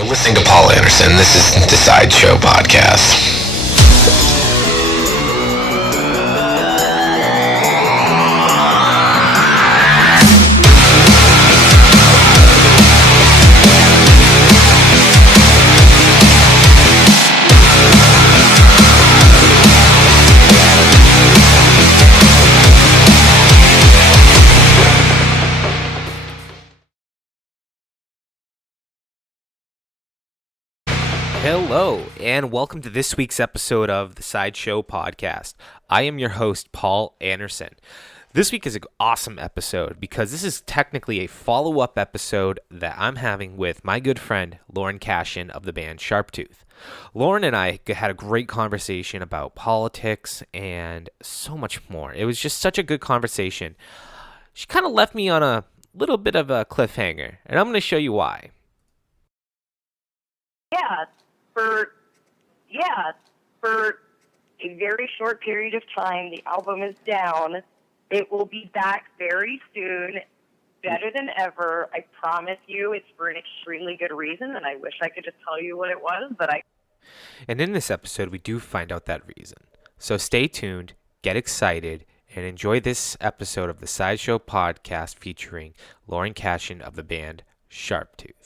You're listening to Paul Anderson. This is the Sideshow Podcast. Hello, and welcome to this week's episode of the Sideshow Podcast. I am your host, Paul Anderson. This week is an awesome episode because this is technically a follow-up episode that I'm having with my good friend, Lauren Kashan of the band SHARPTOOTH. Lauren and I had a great conversation about politics and so much more. It was just such a good conversation. She kind of left me on a little bit of a cliffhanger, and I'm going to show you why. For a very short period of time, the album is down. It will be back very soon, better than ever. I promise you, it's for an extremely good reason, and I wish I could just tell you what it was, but I... And in this episode, we do find out that reason. So stay tuned, get excited, and enjoy this episode of the Sideshow Podcast featuring Lauren Kashan of the band SHARPTOOTH.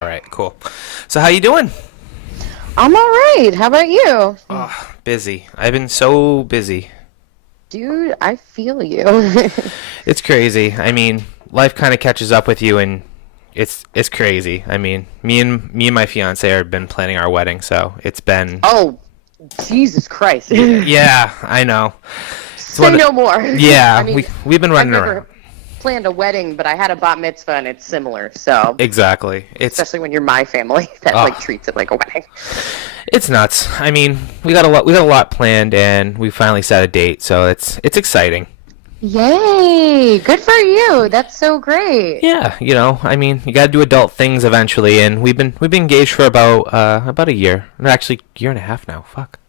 All right, cool. So how you doing? I'm all right. How about you? Oh, busy. I've been so busy. Dude, I feel you. It's crazy. I mean, life kind of catches up with you, and it's crazy. I mean, me and my fiance have been planning our wedding, so it's been... Oh, Jesus Christ. Yeah, I know. Say no more. Yeah, I mean, we've been running I've around. never planned a wedding, but I had a bat mitzvah, and it's similar, so... Exactly. Especially when you're my family that treats it like a wedding. It's nuts. I mean, we got a lot planned, and we finally set a date, so it's exciting. Yay! Good for you. That's so great. Yeah, I mean, you got to do adult things eventually, and we've been engaged for about a year. Actually, year and a half now. Fuck.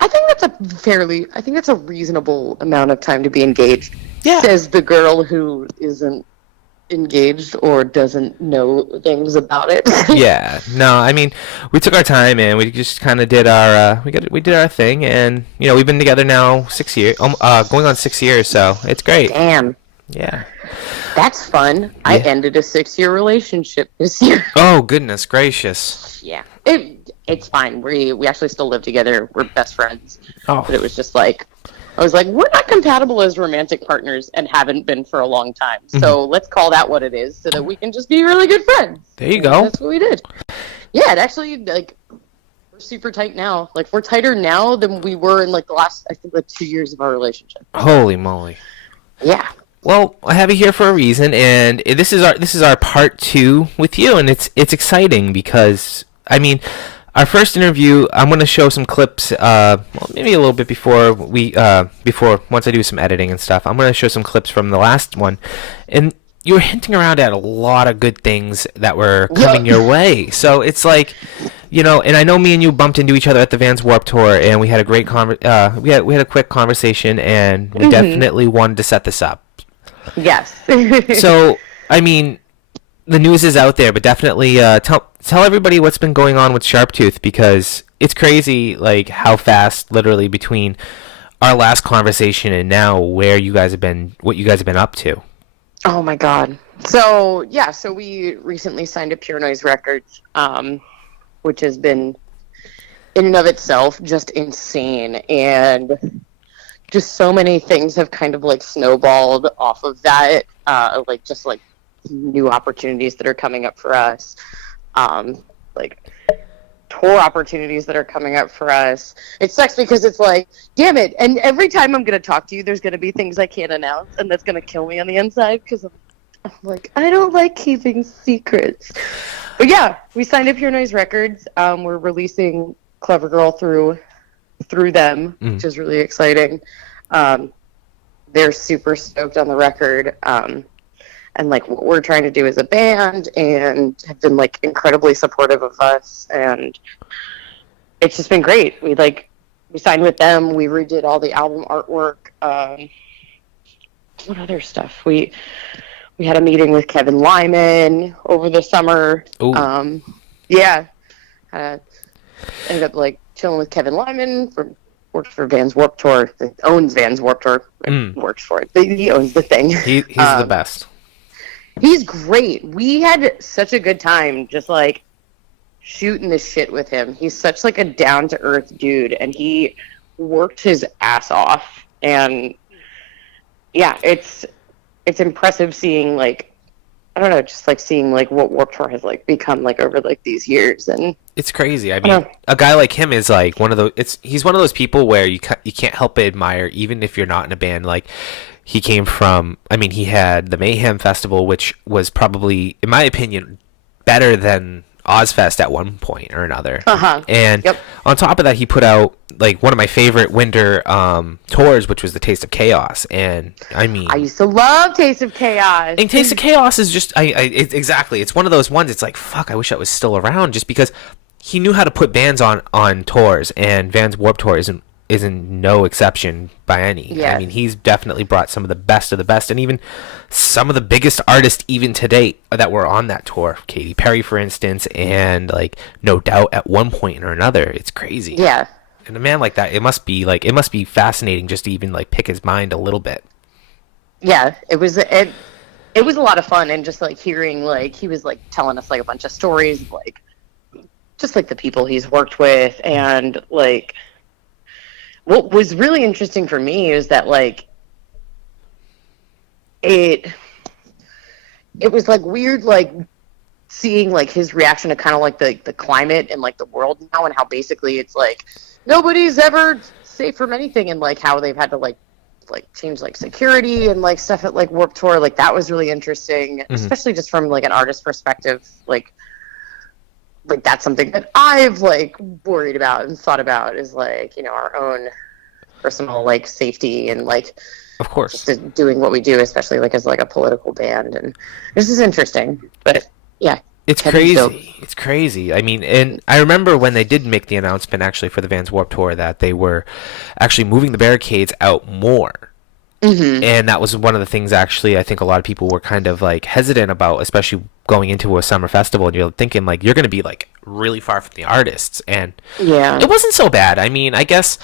I think that's a reasonable amount of time to be engaged. Yeah. Says the girl who isn't engaged or doesn't know things about it. Yeah. No, I mean, we took our time and we just kind of did our we did our thing, and we've been together now 6 years, going on 6 years, so it's great. Damn. Yeah. That's fun. Yeah. I ended a 6-year relationship this year. Oh, goodness gracious. Yeah. It's fine. We actually still live together. We're best friends. Oh. But it was just like, I was like, we're not compatible as romantic partners and haven't been for a long time. So let's call that what it is so that we can just be really good friends. There you go. That's what we did. Yeah, it actually, we're super tight now. Like, we're tighter now than we were in, the last, I think, 2 years of our relationship. Holy moly. Yeah. Well, I have you here for a reason, and this is our part 2 with you, and it's exciting because, I mean, our first interview, I'm going to show some clips, maybe a little bit before once I do some editing and stuff, I'm going to show some clips from the last one, and you were hinting around at a lot of good things that were coming your way, so it's like, and I know me and you bumped into each other at the Vans Warped Tour, and we had a great we had a quick conversation, and we definitely wanted to set this up. Yes. So, I mean, the news is out there, but definitely tell everybody what's been going on with SHARPTOOTH, because it's crazy, like, how fast, literally, between our last conversation and now where you guys have been, what you guys have been up to. Oh my God. So yeah, so we recently signed a Pure Noise Records, which has been in and of itself just insane, and just so many things have kind of like snowballed off of that, like just like new opportunities that are coming up for us, like tour opportunities that are coming up for us. It sucks because it's like, damn it, and every time I'm going to talk to you, there's going to be things I can't announce, and that's going to kill me on the inside because I'm like, I don't like keeping secrets. But yeah, we signed up Pure Noise Records. We're releasing Clever Girl through them, which is really exciting. They're super stoked on the record. And like what we're trying to do as a band, and have been like incredibly supportive of us, and it's just been great. We signed with them. We redid all the album artwork. What other stuff? We had a meeting with Kevin Lyman over the summer. Yeah, ended up like chilling with Kevin Lyman. Works for Vans Warped Tour. Owns Vans Warped Tour. Works for it. He owns the thing. He's the best. He's great. We had such a good time just like shooting the shit with him. He's such like a down to earth dude, and he worked his ass off. And yeah, it's impressive seeing like, I don't know, just like seeing like what Warped Tour has like become like over like these years. And it's crazy. I mean, a guy like him is like he's one of those people where you can't help but admire, even if you're not in a band. Like, he came from, I mean, he had the Mayhem Festival, which was probably, in my opinion, better than Ozfest at one point or another. And on top of that, he put out like one of my favorite winter tours, which was the Taste of Chaos. And I mean, I used to love Taste of Chaos. And Taste of Chaos is just, exactly, it's one of those ones. It's like, fuck, I wish I was still around, just because he knew how to put bands on tours, and Vans Warped Tour isn't no exception by any. Yeah. I mean, he's definitely brought some of the best, and even some of the biggest artists even to date that were on that tour. Katy Perry, for instance, and like No Doubt at one point or another. It's crazy. Yeah. And a man like that, it must be fascinating just to even like pick his mind a little bit. Yeah, it was a lot of fun, and just like hearing like he was like telling us like a bunch of stories of, like just like the people he's worked with, and like what was really interesting for me is that like it was like weird like seeing like his reaction to kind of like the climate and like the world now, and how basically it's like nobody's ever safe from anything, and like how they've had to like change like security and like stuff at like Warped Tour. Like that was really interesting, especially just from like an artist perspective. Like that's something that I've like worried about and thought about, is like, you know, our own personal like safety, and like, of course, just doing what we do, especially like as like a political band. And this is interesting, but yeah, it's crazy. It's crazy. I mean, and I remember when they did make the announcement actually for the Vans Warped Tour that they were actually moving the barricades out more. And that was one of the things actually I think a lot of people were kind of like hesitant about, especially going into a summer festival, and you're thinking like you're going to be like really far from the artists, and yeah, it wasn't so bad. I mean, I guess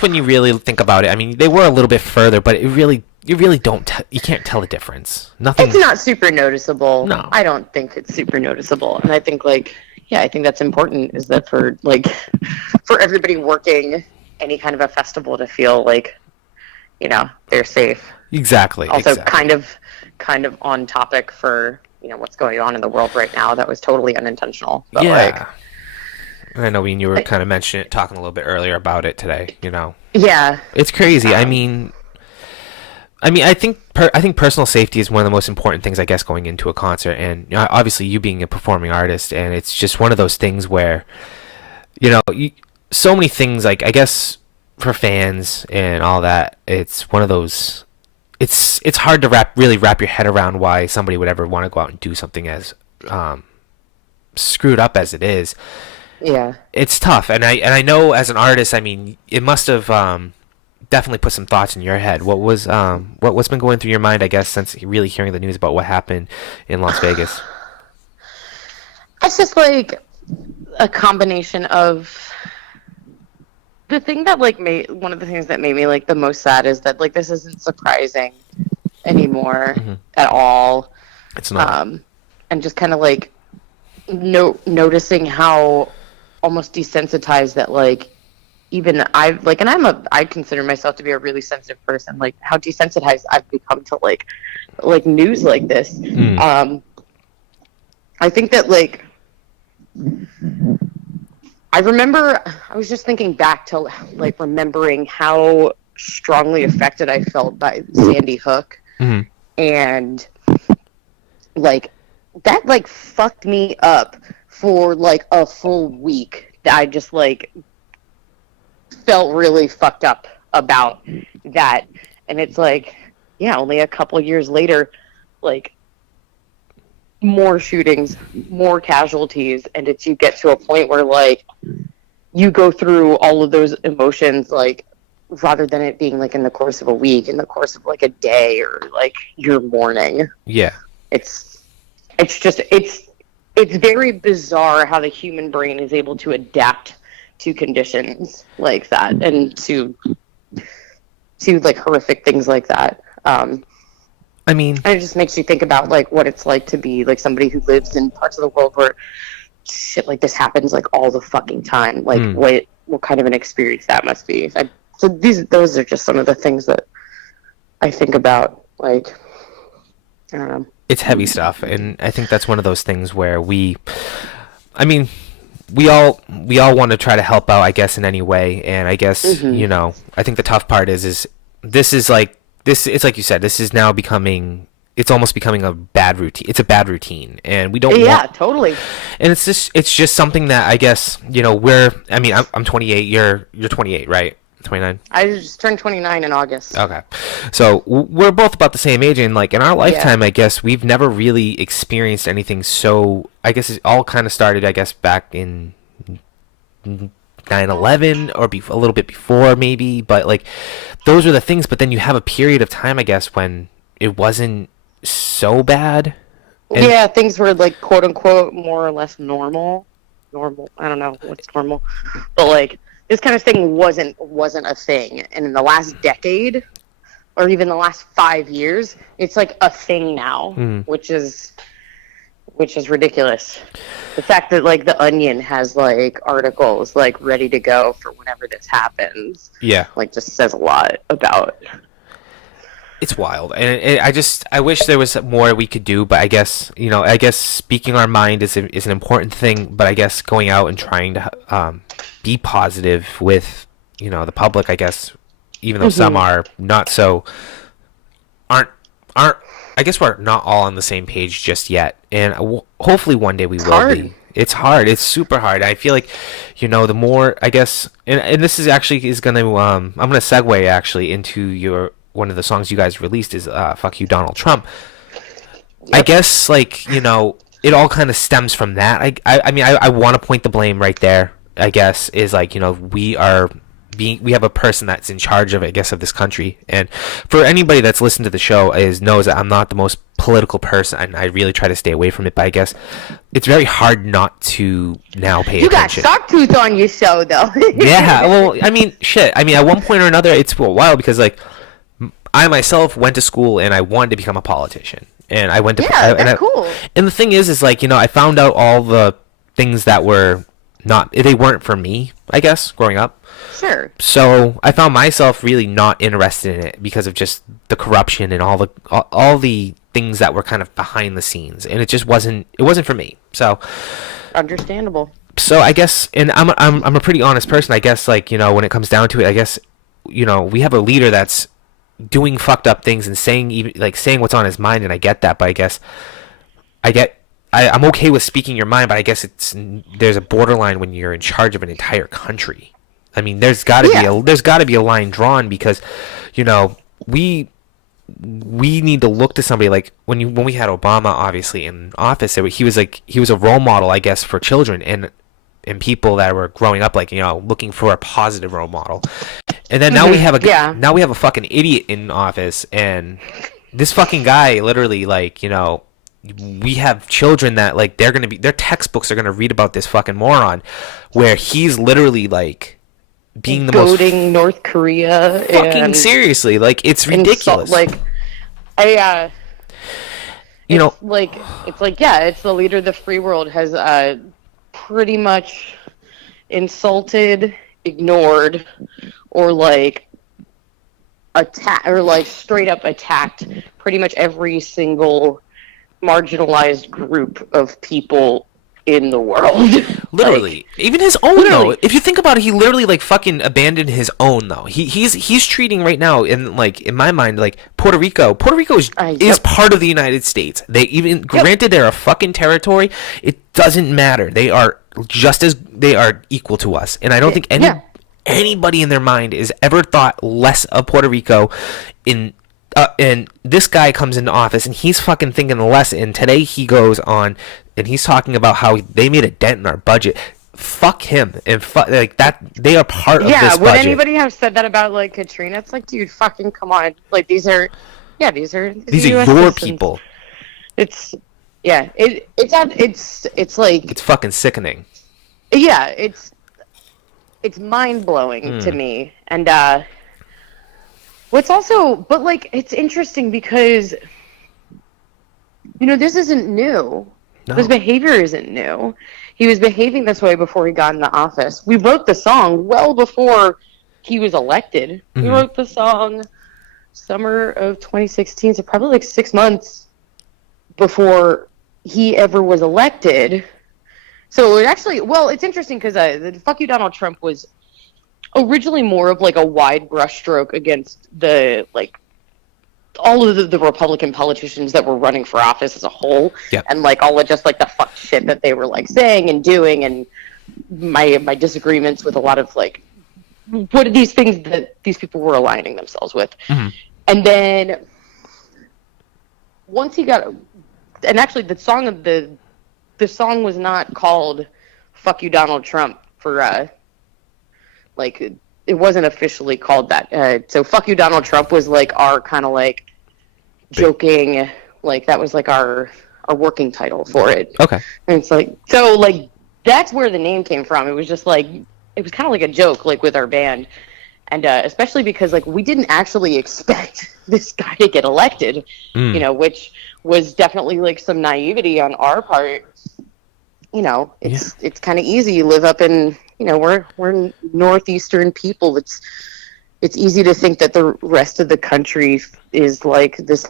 when you really think about it, I mean, they were a little bit further, but you really don't you can't tell the difference. Nothing. It's not super noticeable. No, I don't think it's super noticeable, and I think like, yeah, I think that's important, is that for everybody working any kind of a festival to feel like, you know, they're safe. Exactly. Also, kind of on topic for, you know, what's going on in the world right now. That was totally unintentional. But yeah. I know, you were kind of talking a little bit earlier about it today. You know. Yeah. It's crazy. I mean, I think personal safety is one of the most important things, I guess, going into a concert. And you know, obviously, you being a performing artist, and it's just one of those things where, you know, so many things. Like, I guess, for fans and all that, it's one of those, it's hard to wrap your head around why somebody would ever want to go out and do something as screwed up as it is. Yeah, it's tough. And I know as an artist, I mean, it must have definitely put some thoughts in your head. What's been going through your mind, I guess, since really hearing the news about what happened in Las Vegas? It's just like a combination of the thing that like made one of the things that made me like the most sad is that like this isn't surprising anymore at all. It's not. And just kind of like noticing how almost desensitized that like even I've like, and I consider myself to be a really sensitive person, like how desensitized I've become to like news like this. I think that like I was just thinking back to like remembering how strongly affected I felt by Sandy Hook, and like that like fucked me up for like a full week. I just like felt really fucked up about that, and it's like, yeah, only a couple years later, like more shootings, more casualties, and you get to a point where like you go through all of those emotions like rather than it being like in the course of a week, in the course of like a day or like your morning. Yeah. It's very bizarre how the human brain is able to adapt to conditions like that and to like horrific things like that. I mean, and it just makes you think about like what it's like to be like somebody who lives in parts of the world where shit like this happens like all the fucking time. Like what kind of an experience that must be. So those are just some of the things that I think about. Like, I don't know. It's heavy stuff, and I think that's one of those things where we all want to try to help out, I guess, in any way. And I guess I think the tough part is this is like this. It's like you said, this is now becoming. It's almost becoming a bad routine. It's a bad routine, and we don't. Yeah, totally. And it's just something that I guess we're. I mean, I'm 28. You're 28, right? 29. I just turned 29 in August. Okay, so we're both about the same age, and like in our lifetime, I guess we've never really experienced anything. So I guess it all kind of started, I guess, back in 9/11 or a little bit before, maybe. But like those are the things. But then you have a period of time, I guess, when it wasn't so bad. And yeah, things were like quote unquote more or less normal. I don't know what's normal, but like this kind of thing wasn't a thing. And in the last decade, or even the last 5 years, it's like a thing now, which is ridiculous. The fact that like The Onion has like articles like ready to go for whenever this happens, like just says a lot about. It's wild, and I wish there was more we could do, but I guess speaking our mind is an important thing, but I guess going out and trying to be positive with the public, I guess, even though some are not so aren't I guess we're not all on the same page just yet, and hopefully one day we will be. It's hard. It's super hard. I feel like, the more, I guess, and this is going to, I'm going to segue actually into one of the songs you guys released is Fuck You, Donald Trump. Yep. I guess, like, it all kind of stems from that. I mean, I want to point the blame right there, I guess, is like, we have a person that's in charge of, I guess, of this country. And for anybody that's listened to the show knows that I'm not the most political person, and I really try to stay away from it. But I guess it's very hard not to now pay attention. You got SHARPTOOTH on your show, though. Yeah, well, I mean, shit. I mean, at one point or another, it's a while because, like, I myself went to school and I wanted to become a politician. And I went to that's cool. And the thing is like, I found out all the things that were they weren't for me, I guess, growing up. Sure. So I found myself really not interested in it because of just the corruption and all the things that were kind of behind the scenes, and it wasn't for me. So understandable. So I guess, and I'm a pretty honest person, I guess, like, when it comes down to it, I guess, we have a leader that's doing fucked up things and saying what's on his mind, and I get that, but I guess I'm okay with speaking your mind, but I guess there's a borderline when you're in charge of an entire country. I mean, there's got to be a line drawn because, we need to look to somebody like when we had Obama obviously in office. He was a role model, I guess, for children and people that were growing up, like, looking for a positive role model. And then now we have a fucking idiot in office, and this fucking guy literally, like, we have children that, like, their textbooks are gonna read about this fucking moron, where he's literally, like, being the most goading North Korea. fucking and seriously. Like, it's ridiculous. I you know, it's the leader of the free world has pretty much insulted, ignored, or like attack or like straight up attacked pretty much every single marginalized group of people in the world. Literally, even his own though. If you think about it, he literally like fucking abandoned his own though. He's treating right now in my mind like Puerto Rico. Puerto Rico is part of the United States. They even granted they're a fucking territory. It doesn't matter. They are equal to us, and I don't think anybody in their mind has ever thought less of Puerto Rico. And this guy comes into office and he's fucking thinking less. And today he goes on and he's talking about how they made a dent in our budget. Fuck him and like that. They are part of this budget. Yeah, would anybody have said that about like Katrina? It's like, dude, fucking come on. Like these are your citizens. people. It's like it's fucking sickening. Yeah, it's mind blowing to me. And it's interesting because, this isn't new. No. His behavior isn't new. He was behaving this way before he got into office. We wrote the song well before he was elected. Mm-hmm. We wrote the song summer of 2016, so probably like 6 months before he ever was elected. So it's interesting because the Fuck You Donald Trump was originally more of like a wide brushstroke against the all of the Republican politicians that were running for office as a whole, and like all of just like the fuck shit that they were like saying and doing, and my disagreements with a lot of like what are these things that these people were aligning themselves with. Mm-hmm. And then once he got, and actually the song was not called "Fuck You Donald Trump" for it wasn't officially called that. So "Fuck You Donald Trump" was like our kind of like joking, like that was like our working title for it. Okay. And it's like, so like that's where the name came from. It was just like, it was kind of like a joke, like with our band. And especially because like we didn't actually expect this guy to get elected, which was definitely like some naivety on our part. It's kind of easy. You live up in, we're northeastern people. It's easy to think that the rest of the country is like this,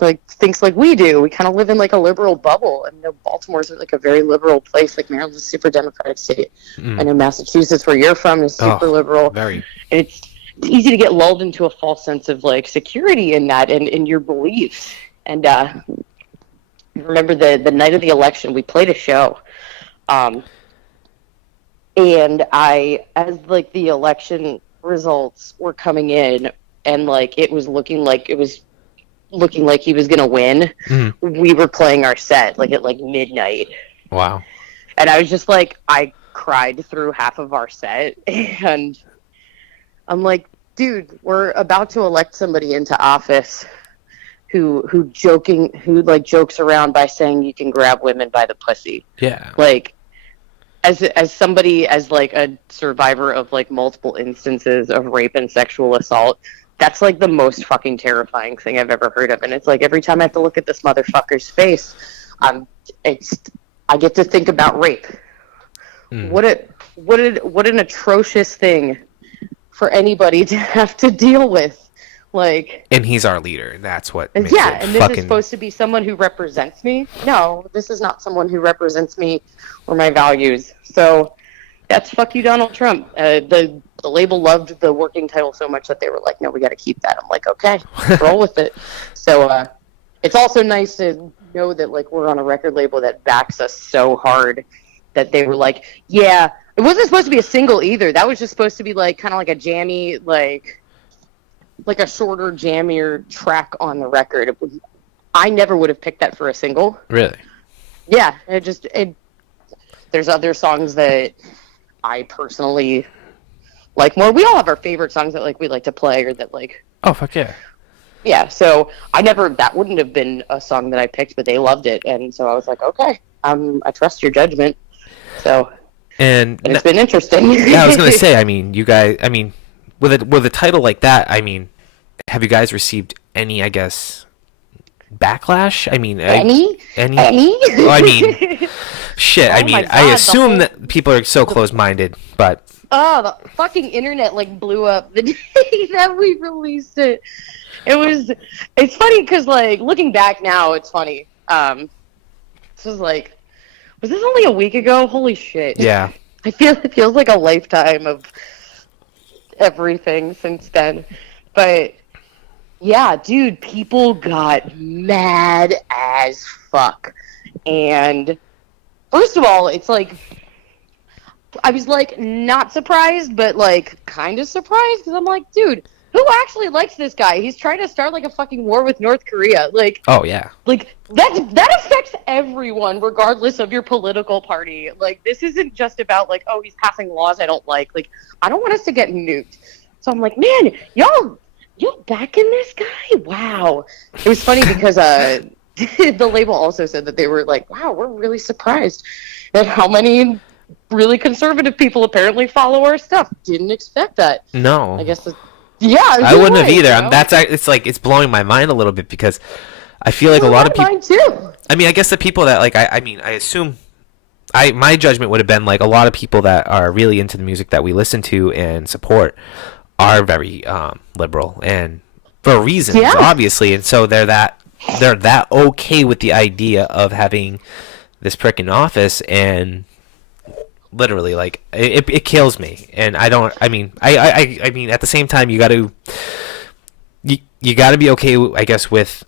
like thinks like we do. We kind of live in like a liberal bubble. I know Baltimore's like a very liberal place. Like Maryland's a super democratic state. I know Massachusetts, where you're from, is super liberal. Very. And it's easy to get lulled into a false sense of like security in that and in your beliefs. And remember the night of the election, we played a show. And as like the election results were coming in and like it was looking like he was gonna win, we were playing our set like at like midnight. Wow. And I was just like, I cried through half of our set, and I'm like, dude, we're about to elect somebody into office who jokes around by saying you can grab women by the pussy. Yeah. Like, as somebody, as like a survivor of like multiple instances of rape and sexual assault, that's like the most fucking terrifying thing I've ever heard of. And it's like every time I have to look at this motherfucker's face, I get to think about rape. What an atrocious thing for anybody to have to deal with. Like, and he's our leader. That's what makes and this is supposed to be someone who represents me. No, this is not someone who represents me or my values. So that's "Fuck You Donald Trump." The label loved the working title so much that they were like, no, we got to keep that. I'm like, okay, roll with it. So it's also nice to know that like we're on a record label that backs us so hard that they were like, yeah, it wasn't supposed to be a single either. That was just supposed to be like kind of like a jammy, like a shorter, jammier track on the record. I never would have picked that for a single. Really? Yeah. There's other songs that I personally like more. We all have our favorite songs that like we like to play or that like. Oh, fuck yeah. Yeah. So that wouldn't have been a song that I picked, but they loved it. And so I was like, okay, I trust your judgment. So And it's been interesting. Yeah, I was gonna say. I mean, you guys. I mean, with a title like that, I mean, have you guys received any? I guess backlash. I mean, any? Oh, I mean, shit. I mean, I assume that people are so close-minded, but the fucking internet like blew up the day that we released it. It's funny because like looking back now, it's funny. This was this only a week ago? Holy shit! Yeah. It feels like a lifetime of everything since then. But yeah, dude, people got mad as fuck. And first of all, it's like I was like not surprised, but like kind of surprised because I'm like, dude, who actually likes this guy? He's trying to start like a fucking war with North Korea. Like, oh yeah, like that affects everyone regardless of your political party. Like, this isn't just about like, oh, he's passing laws I don't like. Like, I don't want us to get nuked. So I'm like, man, y'all backing this guy? Wow. It was funny because the label also said that they were like, wow, we're really surprised at how many really conservative people apparently follow our stuff. Didn't expect that. No. I guess yeah, I wouldn't have either. You know? It's like it's blowing my mind a little bit because I feel like a lot of people. Mine too. I mean, I guess the people that like I assume my judgment would have been like a lot of people that are really into the music that we listen to and support are very liberal and for reasons obviously, and so they're that okay with the idea of having this prick in office, and literally like it kills me. And I mean at the same time you got to be okay, I guess, with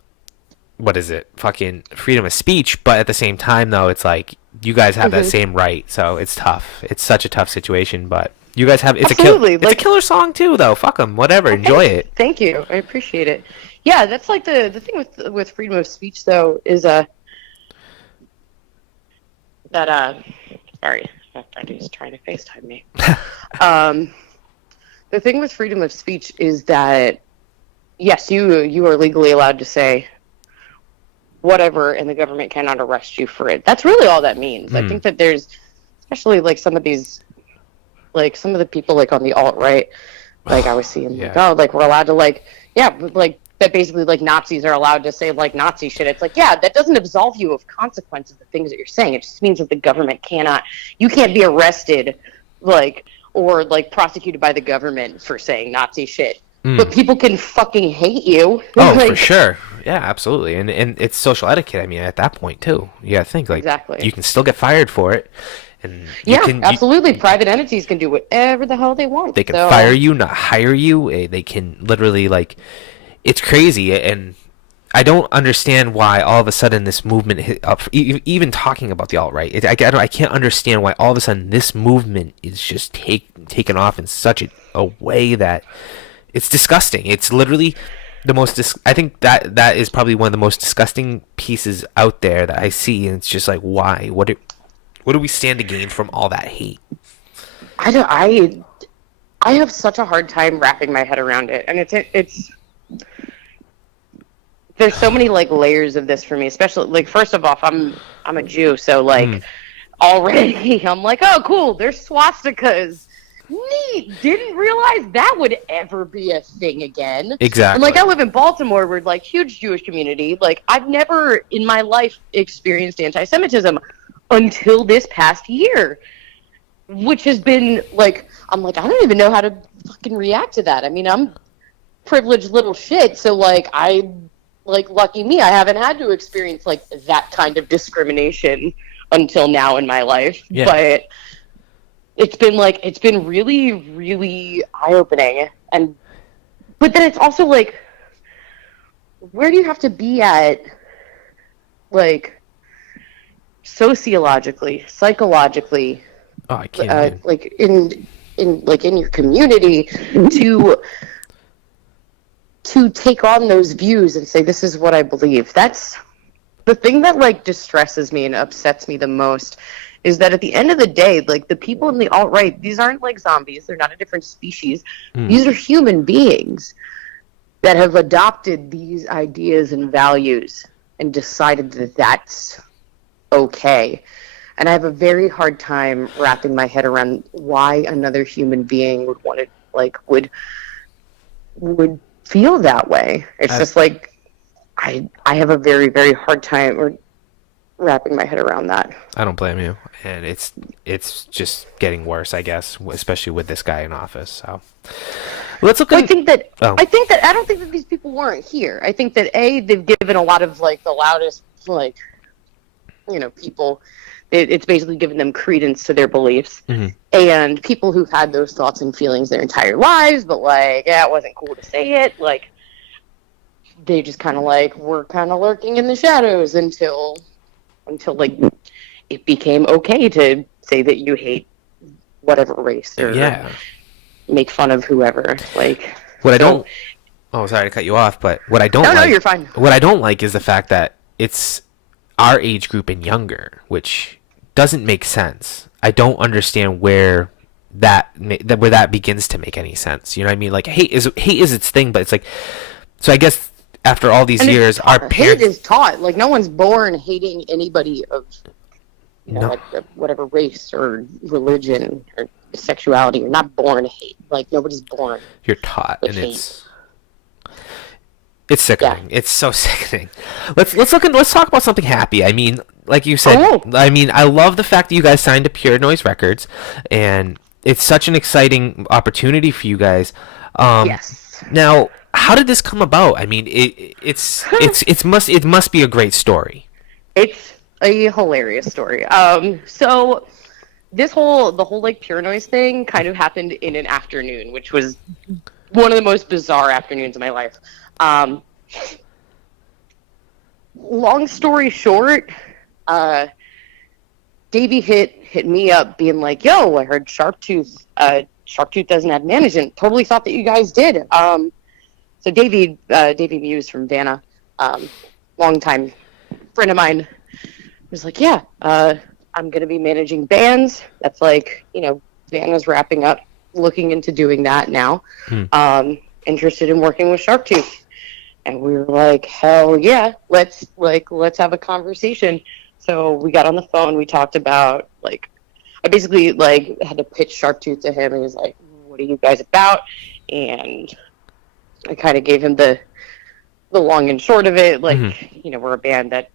what is it, fucking freedom of speech, but at the same time though it's like you guys have that same right, so it's tough. It's such a tough situation, but you guys have it's a killer song too though. Fuck them, whatever. Enjoy it. Thank you, I appreciate it. Yeah, that's like the thing with freedom of speech though is that sorry, my friend is trying to FaceTime me. The thing with freedom of speech is that yes, you are legally allowed to say whatever, and the government cannot arrest you for it. That's really all that means. I think that there's, especially like some of these, like some of the people like on the alt-right, like I was seeing, like, oh, like we're allowed to like that basically like Nazis are allowed to say like Nazi shit. It's like, yeah, that doesn't absolve you of consequences of the things that you're saying. It just means that the government you can't be arrested like or like prosecuted by the government for saying Nazi shit. But people can fucking hate you. Oh, like, for sure. Yeah, absolutely. And it's social etiquette, I mean, at that point too. You gotta think like exactly. You can still get fired for it. And absolutely. Private entities can do whatever the hell they want. They can fire you, not hire you. They can literally like, it's crazy, and I don't understand why all of a sudden this movement hit up. Even talking about the alt-right, I can't understand why all of a sudden this movement is just taken off in such a way that it's disgusting. It's literally the most. I think that is probably one of the most disgusting pieces out there that I see, and it's just like, why? What do we stand to gain from all that hate? I have such a hard time wrapping my head around it, and it's. There's so many like layers of this for me, especially like first of all, I'm a Jew, so like already I'm like, oh cool, there's swastikas. Neat. Didn't realize that would ever be a thing again. Exactly. And like I live in Baltimore, we're like huge Jewish community. Like I've never in my life experienced anti-Semitism until this past year, which has been like I'm like I don't even know how to fucking react to that. I mean, I'm privileged little shit, so like lucky me, I haven't had to experience like that kind of discrimination until now in my life. Yeah. But it's been really, really eye-opening, but then it's also like, where do you have to be at, like, sociologically, psychologically, I can't like in your community to take on those views and say, this is what I believe. That's the thing that like distresses me and upsets me the most, is that at the end of the day, like the people in the alt-right, these aren't like zombies. They're not a different species. These are human beings that have adopted these ideas and values and decided that that's okay. And I have a very hard time wrapping my head around why another human being would want to, like, would feel that way. It's just like, I have a very, very hard time wrapping my head around that. I don't blame you, and it's just getting worse, I guess, especially with this guy in office. So let's look. I think that I don't think that these people weren't here. I think that they've given a lot of like the loudest, like, you know, people. It's basically given them credence to their beliefs, and people who've had those thoughts and feelings their entire lives, but like, yeah, it wasn't cool to say it. Like, they just kind of like were kind of lurking in the shadows until like it became okay to say that you hate whatever race or make fun of whoever. Like, what I don't. Oh, sorry to cut you off, but what I don't. No, you're fine. What I don't like is the fact that it's our age group and younger, which doesn't make sense. I don't understand where that begins to make any sense. You know what I mean? Like, hate is its thing, but it's like, so I guess after all these years, our parents... Hate is taught. Like, no one's born hating anybody of, you know, like, whatever race or religion or sexuality. You're not born to hate. Like, nobody's born. You're taught, and it's sickening. Yeah. It's so sickening. Let's talk about something happy. I mean, like you said, I mean, I love the fact that you guys signed to Pure Noise Records, and it's such an exciting opportunity for you guys. Yes. Now, how did this come about? I mean, it must be a great story. It's a hilarious story. So the whole like Pure Noise thing kind of happened in an afternoon, which was one of the most bizarre afternoons of my life. Long story short, Davey hit me up being like, "Yo, I heard SHARPTOOTH doesn't have management. Totally thought that you guys did." So Davey Muse from Vanna, longtime friend of mine, was like, "Yeah, I'm gonna be managing bands. That's like, you know, Vanna's wrapping up, looking into doing that now. Interested in working with SHARPTOOTH." And we were like, "Hell yeah, let's have a conversation." So we got on the phone. We talked about, like, I basically like had to pitch SHARPTOOTH to him. He was like, "What are you guys about?" And I kind of gave him the long and short of it. Like, you know, we're a band that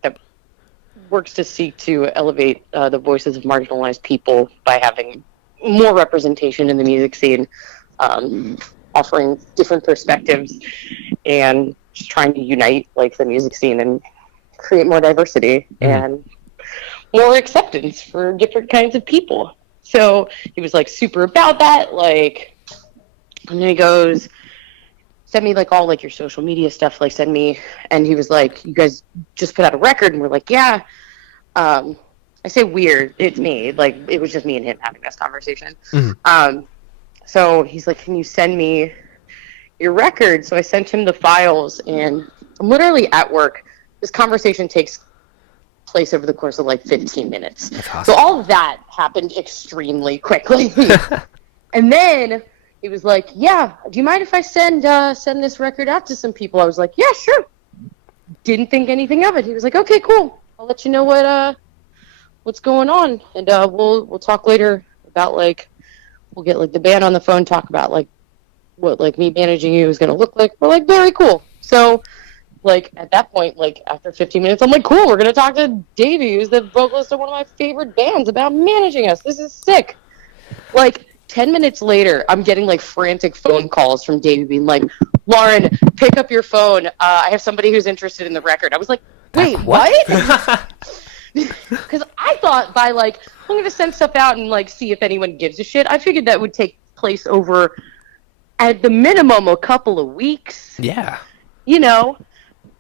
works to seek to elevate the voices of marginalized people by having more representation in the music scene, offering different perspectives, and just trying to unite like the music scene and create more diversity and more acceptance for different kinds of people. So he was like super about that, like, and then he goes, "Send me like all like your social media stuff, like send me," and he was like, "You guys just put out a record?" And we're like, "Yeah." I say weird, it's me, like it was just me and him having this conversation. So he's like, "Can you send me your record?" So I sent him the files, and I'm literally at work. This conversation takes place over the course of like 15 minutes. Awesome. So all of that happened extremely quickly. And then he was like, "Yeah, do you mind if I send this record out to some people?" I was like, "Yeah, sure." Didn't think anything of it. He was like, "Okay, cool. I'll let you know what's going on, and we'll talk later about like, we'll get like the band on the phone, talk about like what like me managing you is gonna look like." We're like, "Very cool." So like at that point, like after 15 minutes, I'm like, "Cool, we're gonna talk to Davey, who's the vocalist of one of my favorite bands, about managing us. This is sick." Like 10 minutes later, I'm getting like frantic phone calls from Davey being like, "Lauren, pick up your phone. I have somebody who's interested in the record." I was like, "Wait, what?" Because I thought by like, I'm going to send stuff out and like see if anyone gives a shit. I figured that would take place over, at the minimum, a couple of weeks. Yeah. You know?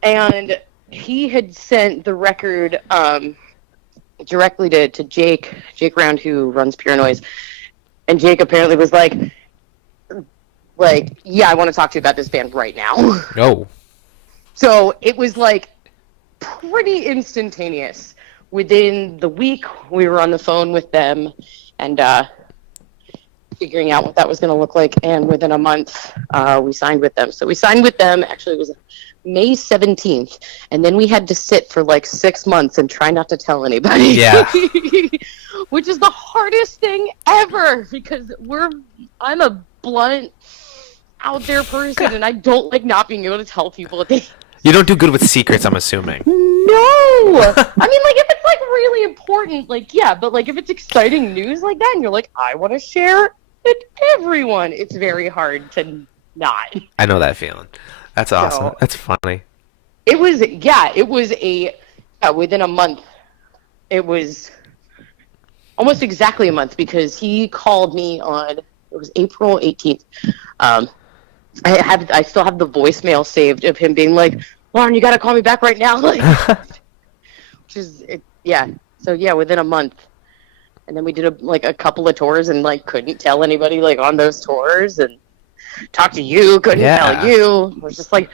And he had sent the record directly to Jake Round, who runs Pure Noise. And Jake apparently was like, "Yeah, I want to talk to you about this band right now." Oh. So it was like pretty instantaneous. Within the week, we were on the phone with them and figuring out what that was going to look like. And within a month, we signed with them. So we signed with them. Actually, it was May 17th, and then we had to sit for like 6 months and try not to tell anybody. Yeah. Which is the hardest thing ever, because I'm a blunt, out there person, and I don't like not being able to tell people things. You don't do good with secrets, I'm assuming. No! I mean, like, if it's, like, really important, like, yeah, but, like, if it's exciting news like that, and you're like, I want to share it everyone, it's very hard to not. I know that feeling. That's awesome. So, That's funny. It was within a month. It was almost exactly a month, because he called me it was April 18th. I still have the voicemail saved of him being like, Lauren, you gotta call me back right now. Like, which is, yeah. So yeah, within a month. And then we did a couple of tours and like couldn't tell anybody like on those tours, and talked to you, couldn't tell you. It was just like,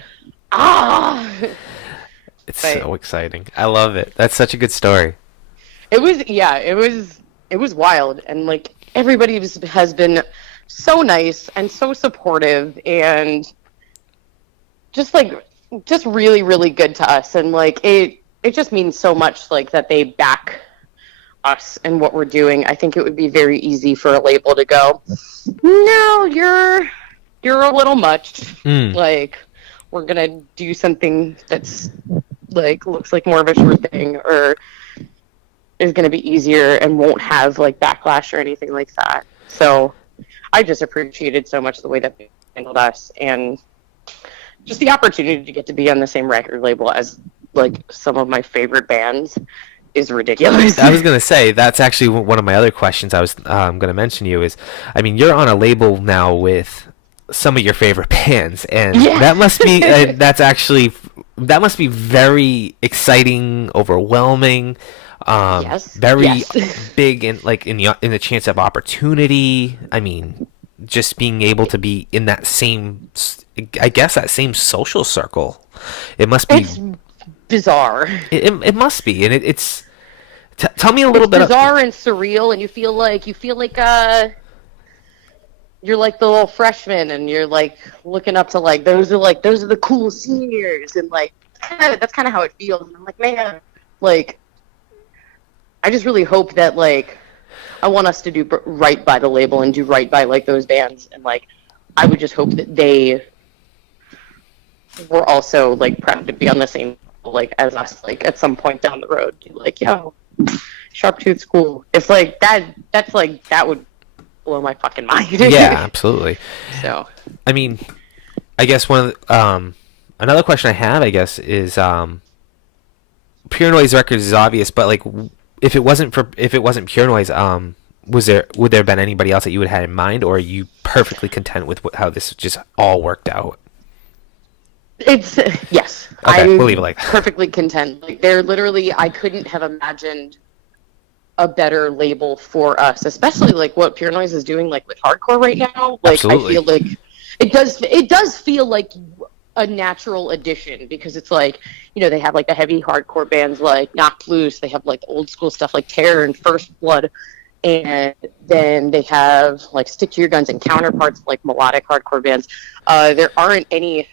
It's so exciting. I love it. That's such a good story. It was wild, and like everybody has been so nice and so supportive, and just really, really good to us. And like it just means so much, like, that they back us and what we're doing. I think it would be very easy for a label to go, no, you're a little much. Like, we're gonna do something that's like looks like more of a sure thing, or is gonna be easier and won't have like backlash or anything like that. So I just appreciated so much the way that they handled us, and just the opportunity to get to be on the same record label as like some of my favorite bands is ridiculous. I was going to say, that's actually one of my other questions I was going to mention you is, I mean, you're on a label now with some of your favorite bands, and that must be, that must be very exciting, overwhelming, very big in the chance of opportunity. I mean, just being able to be in that same, I guess, that same social circle. It must be. It's bizarre. It must be, and it's. Tell me a little bit. Bizarre and surreal, and you feel like you're like the little freshman, and you're like looking up to like those are the cool seniors, and like that's kind of how it feels. And I'm like, man, like, I just really hope that, like, I want us to do right by the label and do right by, like, those bands. And, like, I would just hope that they were also, like, proud to be on the same level, like, as us, like, at some point down the road. Like, yo, SHARPTOOTH's cool. It's like, that's, like, that would blow my fucking mind. Yeah, absolutely. So. I mean, I guess another question I have, I guess, is Pure Noise Records is obvious, but, like, if it wasn't Pure Noise, would there have been anybody else that you would have had in mind, or are you perfectly content with how this just all worked out? It's yes. Okay, I'm we'll leave it like that. Perfectly content. Like, they're literally, I couldn't have imagined a better label for us, especially like what Pure Noise is doing, like with hardcore right now. Like, absolutely. I feel like it does feel like a natural addition, because it's like, you know, they have like the heavy hardcore bands like Knocked Loose, they have like old school stuff like Terror and First Blood, and then they have like Stick to Your Guns and counterparts like melodic hardcore bands. There aren't any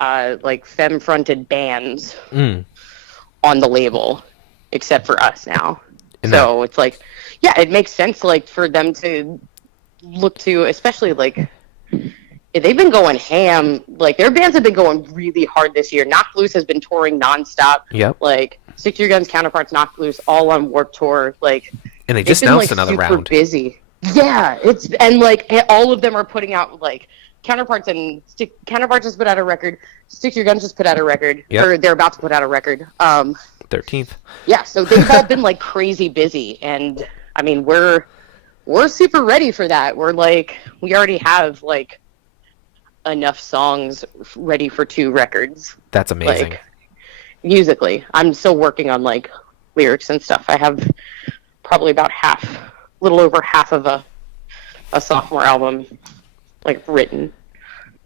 like femme-fronted bands on the label except for us now. So it's like, yeah, it makes sense like for them to look to, especially like, they've been going ham. Like, their bands have been going really hard this year. Knocked Loose has been touring nonstop. Yep. Like, Stick to Your Guns, counterparts, Knocked Loose, all on Warped Tour. Like, and they just announced another round. Super busy. Yeah, and like all of them are putting out like counterparts just put out a record. Stick to Your Guns just put out a record. Yep. Or they're about to put out a record. 13th. Yeah, so they've all been like crazy busy, and I mean we're super ready for that. We're like, we already have like enough songs ready for 2 records. That's amazing. Like, musically, I'm still working on like lyrics and stuff. I have probably about little over half of a sophomore album like written.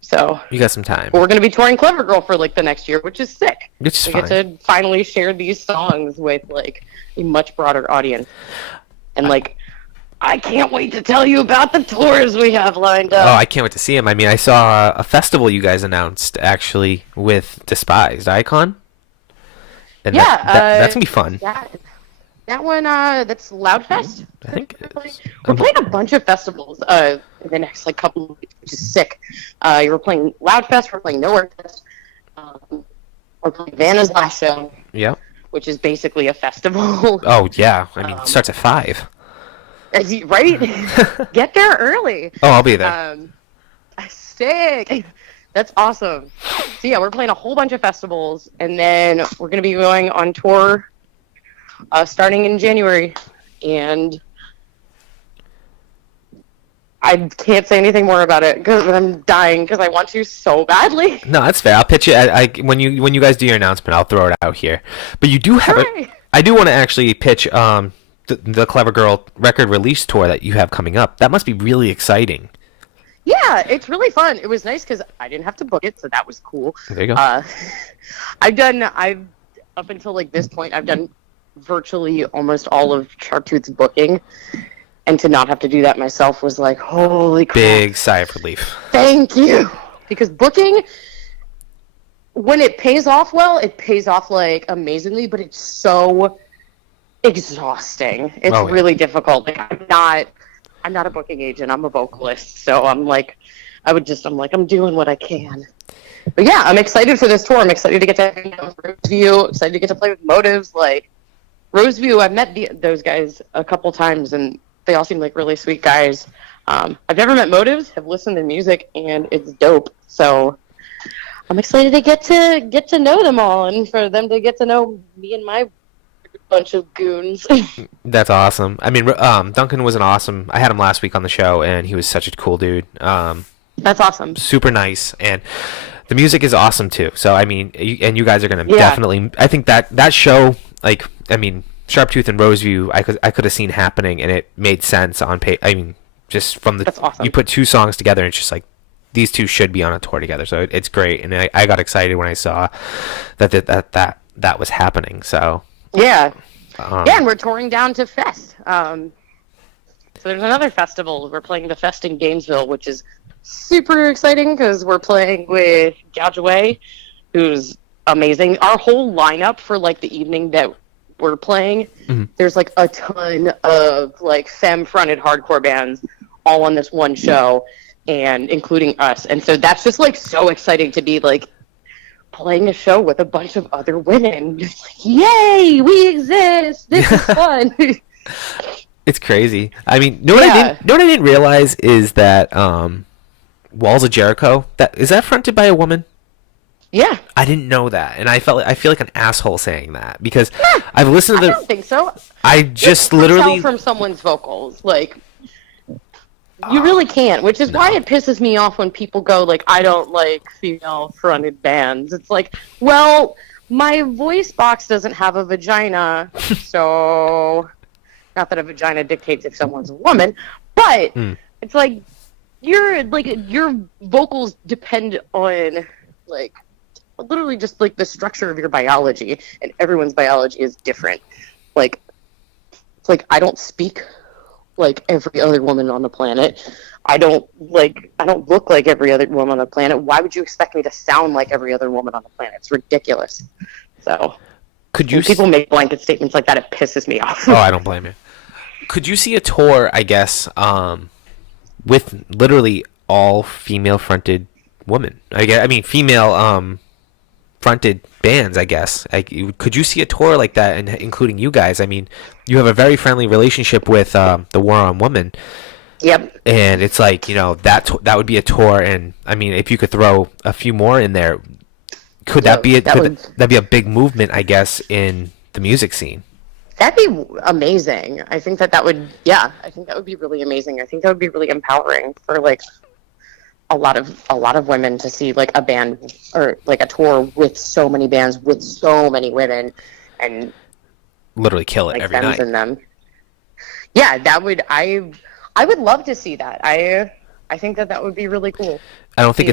So you got some time. We're going to be touring Clever Girl for like the next year, which is sick. Which is we get to finally share these songs with like a much broader audience. And like, I can't wait to tell you about the tours we have lined up. Oh, I can't wait to see him. I mean, I saw a festival you guys announced actually with Despised Icon. And that's gonna be fun. That one, that's Loudfest. I think we're playing a bunch of festivals in the next couple of weeks, which is sick. We're playing Loudfest. We're playing Nowhere Fest. We're playing Vanna's last show. Yeah. Which is basically a festival. Oh yeah, I mean, it starts at 5. Right? Get there early. Oh, I'll be there. Sick. That's awesome. So yeah, we're playing a whole bunch of festivals, and then we're going to be going on tour starting in January. And I can't say anything more about it because I'm dying because I want to so badly. No, that's fair. I'll pitch it. When you guys do your announcement, I'll throw it out here. But you do have I do want to actually pitch the Clever Girl record release tour that you have coming up. That must be really exciting. Yeah, it's really fun. It was nice because I didn't have to book it, so that was cool. There you go. I've up until this point, I've done virtually almost all of Sharptooth's booking, and to not have to do that myself was like, holy crap. Big sigh of relief. Thank you. Because booking, when it pays off well, it pays off amazingly, but it's so exhausting. It's really difficult. I'm not a booking agent. I'm a vocalist, so I'm doing what I can. But yeah, I'm excited for this tour. I'm excited to get to hang out with Roseview. Excited to get to play with Motives. Roseview, I've met those guys a couple times, and they all seem like really sweet guys. I've never met Motives. Have listened to music, and it's dope. So I'm excited to get to know them all, and for them to get to know me and my bunch of goons. That's awesome. I mean, Duncan was I had him last week on the show, and he was such a cool dude. That's awesome. Super nice, and the music is awesome too. So I mean, you guys are gonna definitely. I think that show, Sharptooth and Roseview, I could have seen happening, and it made sense on pay. I mean, just from That's awesome. You put 2 songs together, and it's just these two should be on a tour together. So it's great, and I got excited when I saw that was happening. So. Yeah. And we're touring down to Fest. So there's another festival. We're playing the Fest in Gainesville, which is super exciting because we're playing with Gouge Away, who's amazing. Our whole lineup for the evening that we're playing, there's a ton of femme-fronted hardcore bands all on this one show, and including us. And so that's just so exciting to be playing a show with a bunch of other women. Yay, we exist. This is fun. It's crazy. I mean, what I didn't realize is that Walls of Jericho, is that fronted by a woman? Yeah. I didn't know that, and I feel like an asshole saying that because I've listened to I don't think so. I just literally tell from someone's vocals you really can't, which is why it pisses me off when people go I don't like female-fronted bands. It's well, my voice box doesn't have a vagina, so not that a vagina dictates if someone's a woman, but it's your vocals depend on literally just the structure of your biology, and everyone's biology is different. It's I don't speak like every other woman on the planet. I don't look like every other woman on the planet. Why would you expect me to sound like every other woman on the planet? It's ridiculous. So when people make blanket statements like that, it pisses me off. Oh, I don't blame you. Could you see a tour, I guess, with literally all female-fronted women? I mean, female fronted bands, I guess. Could you see a tour like that, and including you guys? I mean, you have a very friendly relationship with the War on Women. Yep. And it's that would be a tour, and I mean, if you could throw a few more in there, could that be a big movement, I guess, in the music scene? That'd be amazing. I think that would be really amazing. I think that would be really empowering for a lot of women to see a band or a tour with so many bands with so many women and literally kill it every night. In them. Yeah, that would I would love to see that. I think that would be really cool. I don't think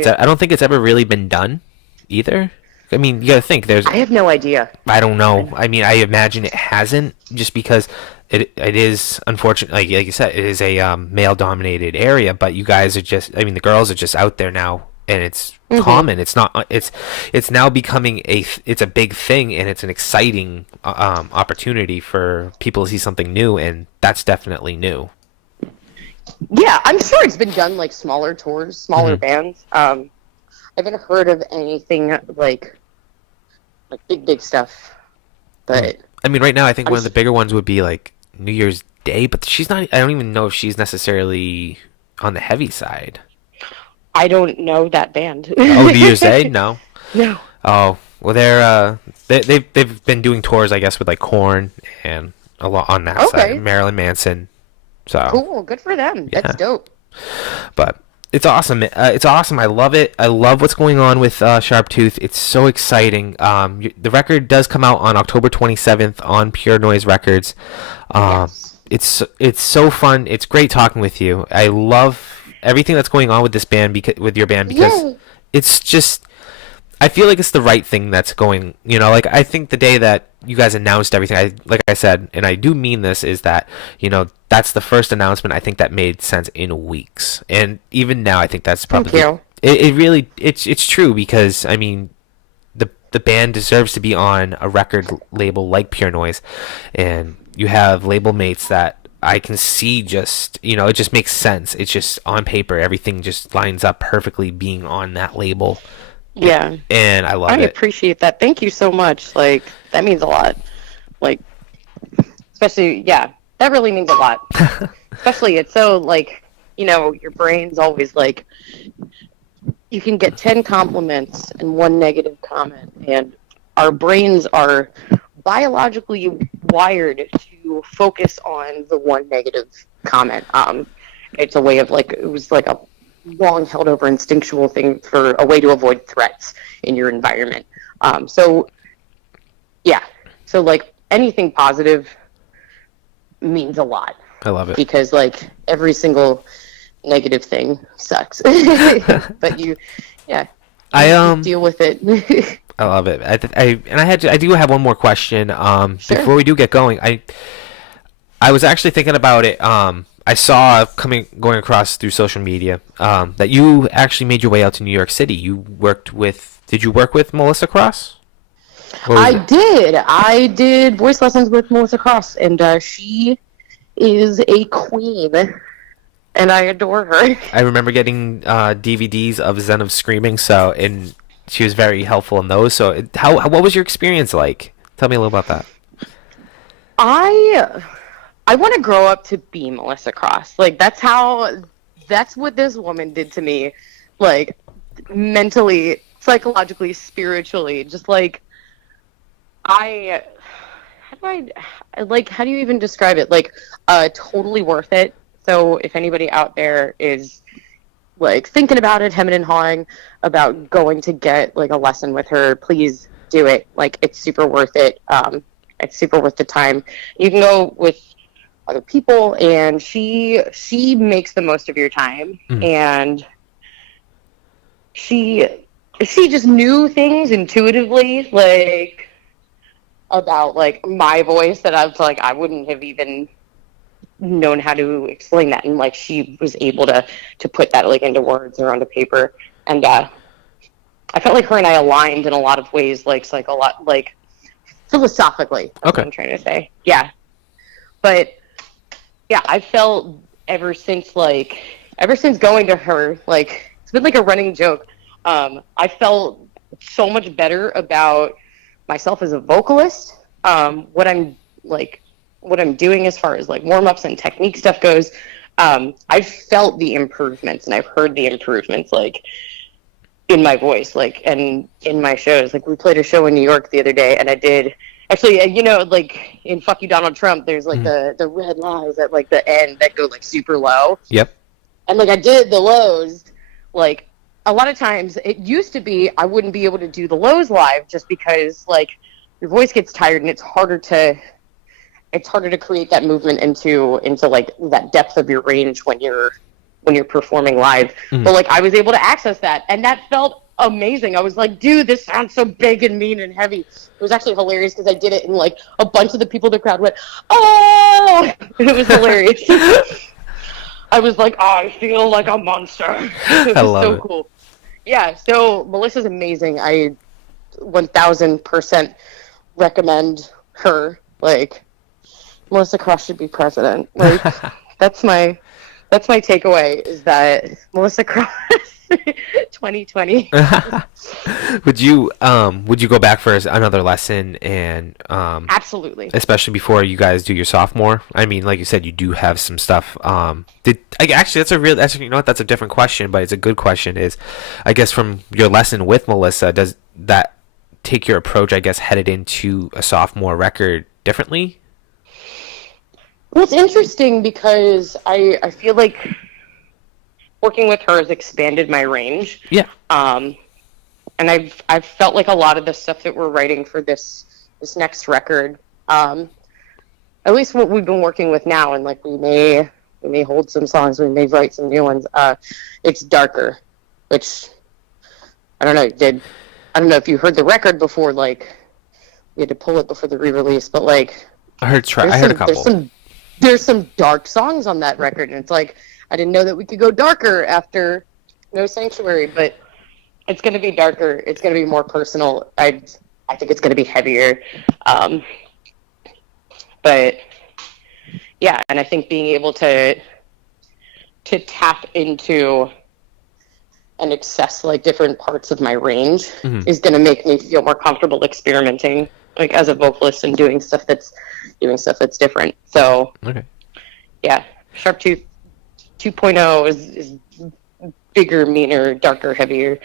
it's ever really been done either. I mean, you got to think I have no idea. I don't know. I mean, I imagine it hasn't, just because it is unfortunate, like you said, it is a male dominated area, but you guys are just, I mean, the girls are just out there now, and it's common. It's not, it's now becoming it's a big thing, and it's an exciting opportunity for people to see something new, and that's definitely new. Yeah, I'm sure it's been done like smaller tours, smaller bands. I haven't heard of anything like big stuff. But I mean, right now I think one of the bigger ones would be like New Year's Day, but she's not. I don't even know if she's necessarily on the heavy side. I don't know that band. Oh, New Year's Day? No. No. Oh, well, they've been doing tours, I guess, with like Korn and a lot on that side, Marilyn Manson. So cool, good for them. Yeah. That's dope. But it's awesome. It's awesome. I love it. I love what's going on with SHARPTOOTH. It's so exciting. The record does come out on October 27th on Pure Noise Records. Yes. It's so fun. It's great talking with you. I love everything that's going on with this band, with your band, because it's just, I feel like it's the right thing that's going, like, I think the day that you guys announced everything, like I said, and I do mean this, is that, that's the first announcement I think that made sense in weeks. And even now, I think that's probably, Thank you. It really, it's true, because, I mean, the band deserves to be on a record label like Pure Noise, and you have label mates that I can see just, it just makes sense. It's just on paper, everything just lines up perfectly being on that label. Yeah. And I love it. I appreciate that. Thank you so much. Like, that means a lot. Like, especially, that really means a lot. Especially, it's so, like, your brain's always like, you can get 10 compliments and 1 negative comment. And our brains are biologically wired to focus on the 1 negative comment. It's a way of, like, it was like a long held over instinctual thing for a way to avoid threats in your environment. So like anything positive means a lot. I love it. Because like every single negative thing sucks. But you deal with it. I love it. I do have one more question. Sure. Before we do get going, I was actually thinking about it. I saw going across through social media that you actually made your way out to New York City. Did you work with Melissa Cross? I did voice lessons with Melissa Cross, and she is a queen, and I adore her. I remember getting DVDs of Zen of Screaming, and she was very helpful in those. So what was your experience like? Tell me a little about that. I want to grow up to be Melissa Cross. Like, that's what this woman did to me. Like, mentally, psychologically, spiritually. Just like, how do you even describe it? Like, totally worth it. So if anybody out there is like thinking about it, hemming and hawing about going to get like a lesson with her, please do it. Like, it's super worth it. It's super worth the time. You can go with other people, and she makes the most of your time, and she just knew things intuitively, like, about like my voice that I was like, I wouldn't have even known how to explain that, and like she was able to put that like into words or onto paper, and I felt like her and I aligned in a lot of ways, like philosophically. That's what I'm trying to say. Yeah. But yeah, I felt ever since going to her, like, it's been like a running joke. I felt so much better about myself as a vocalist. What I'm doing as far as like warm-ups and technique stuff goes. I've felt the improvements, and I've heard the improvements, like, in my voice, like, and in my shows. Like, we played a show in New York the other day, and I did actually, like in Fuck You Donald Trump, there's like the red lies at like the end that go like super low. Yep. And like I did the lows, like a lot of times it used to be I wouldn't be able to do the lows live just because like your voice gets tired, and it's harder to create that movement into like that depth of your range when you're performing live. But like I was able to access that, and that felt amazing. I was like, dude, this sounds so big and mean and heavy. It was actually hilarious because I did it and like a bunch of the people in the crowd went, oh! It was hilarious. I was like, I feel like a monster. It was so cool. Yeah, so Melissa's amazing. I 1000% recommend her. Like, Melissa Cross should be president. Like, that's my takeaway, is that Melissa Cross 2020. Would you go back for another lesson, and Absolutely, especially before you guys do your sophomore? I mean, like you said, you do have some stuff. Actually, that's a different question, but it's a good question. Is, I guess, from your lesson with Melissa, does that take your approach, I guess, headed into a sophomore record differently? Well, it's interesting because I feel like working with her has expanded my range. Yeah. And I've felt like a lot of the stuff that we're writing for this next record, at least what we've been working with now, and like we may hold some songs, we may write some new ones. It's darker, which I don't know if you heard the record before. Like, we had to pull it before the re-release, but like I heard a couple. There's some dark songs on that record, and it's like, I didn't know that we could go darker after No Sanctuary, but it's going to be darker. It's going to be more personal. I think it's going to be heavier. But yeah, and I think being able to tap into and access like different parts of my range is going to make me feel more comfortable experimenting, like as a vocalist, and doing stuff that's different. So okay. Yeah, Sharptooth 2.0 is bigger, meaner, darker, heavier.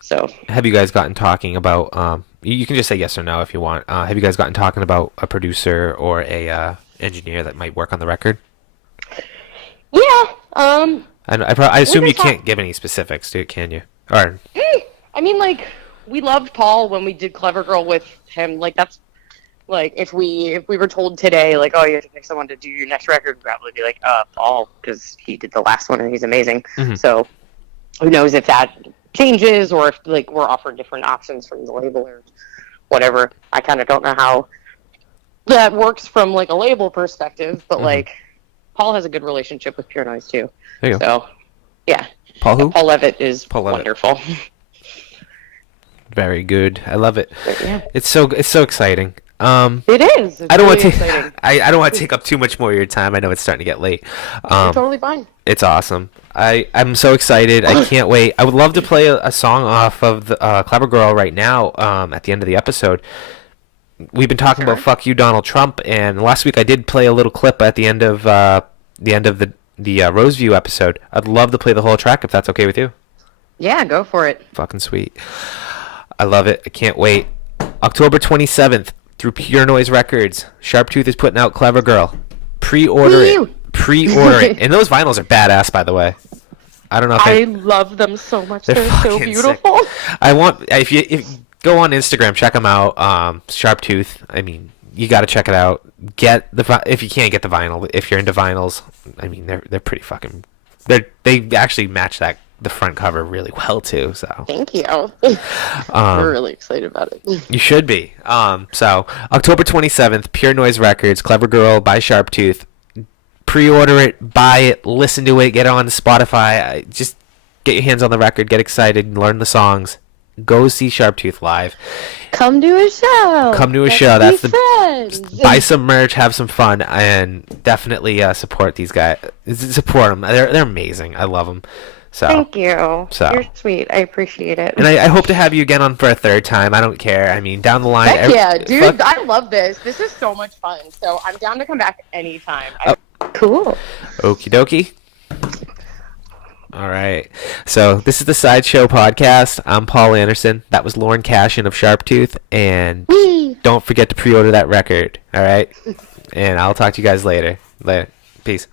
So have you guys gotten talking about you can just say yes or no if you want. Have you guys gotten talking about a producer or a engineer that might work on the record? Yeah. I assume you can't give any specifics, can you? Or I mean, like, we loved Paul when we did Clever Girl with him. Like, that's like, if we were told today, like, oh, you have to pick someone to do your next record, we'd probably be like, Paul, because he did the last one and he's amazing. So who knows if that changes, or if like we're offered different options from the label or whatever. I kind of don't know how that works from like a label perspective, but like Paul has a good relationship with Pure Noise too. There you go. So yeah, Paul who? Paul Levitt is Paul Levitt. Wonderful. Very good. I love it. But, yeah. It's so exciting. It is. It's I don't really want to. exciting. I don't want to take up too much more of your time. I know it's starting to get late. You're totally fine. It's awesome. I'm so excited. I can't wait. I would love to play a song off of the Clever Girl right now. At the end of the episode, we've been talking about "Fuck You, Donald Trump," and last week I did play a little clip at the end of the Roseview episode. I'd love to play the whole track if that's okay with you. Yeah, go for it. Fucking sweet. I love it. I can't wait. October 27th. Through Pure Noise Records, Sharptooth is putting out Clever Girl. Pre-order it. Pre-order it. And those vinyls are badass, by the way. I don't know if I love them so much. They're so beautiful. Sick. If you go on Instagram, check them out. Sharptooth. I mean, you got to check it out. If you can't get the vinyl, if you're into vinyls, I mean, they're pretty fucking. They actually match the front cover really well too. So thank you. We're really excited about it. You should be. So October 27th, Pure Noise Records, Clever Girl by Sharptooth. Pre-order it, buy it, listen to it, get it on Spotify. Just get your hands on the record, get excited, learn the songs. Go see Sharptooth live. Come to a show. That's friends. Buy some merch, have some fun, and definitely support these guys. Support them. They're amazing. I love them. So, thank you. So. You're sweet. I appreciate it. And I hope to have you again on for a third time. I don't care. I mean, down the line. Heck yeah, dude. I love this. This is so much fun. So I'm down to come back anytime. Cool. Okie dokie. All right. So this is the Sideshow Podcast. I'm Paul Anderson. That was Lauren Kashan of Sharptooth. And don't forget to pre-order that record. All right? And I'll talk to you guys later. Peace.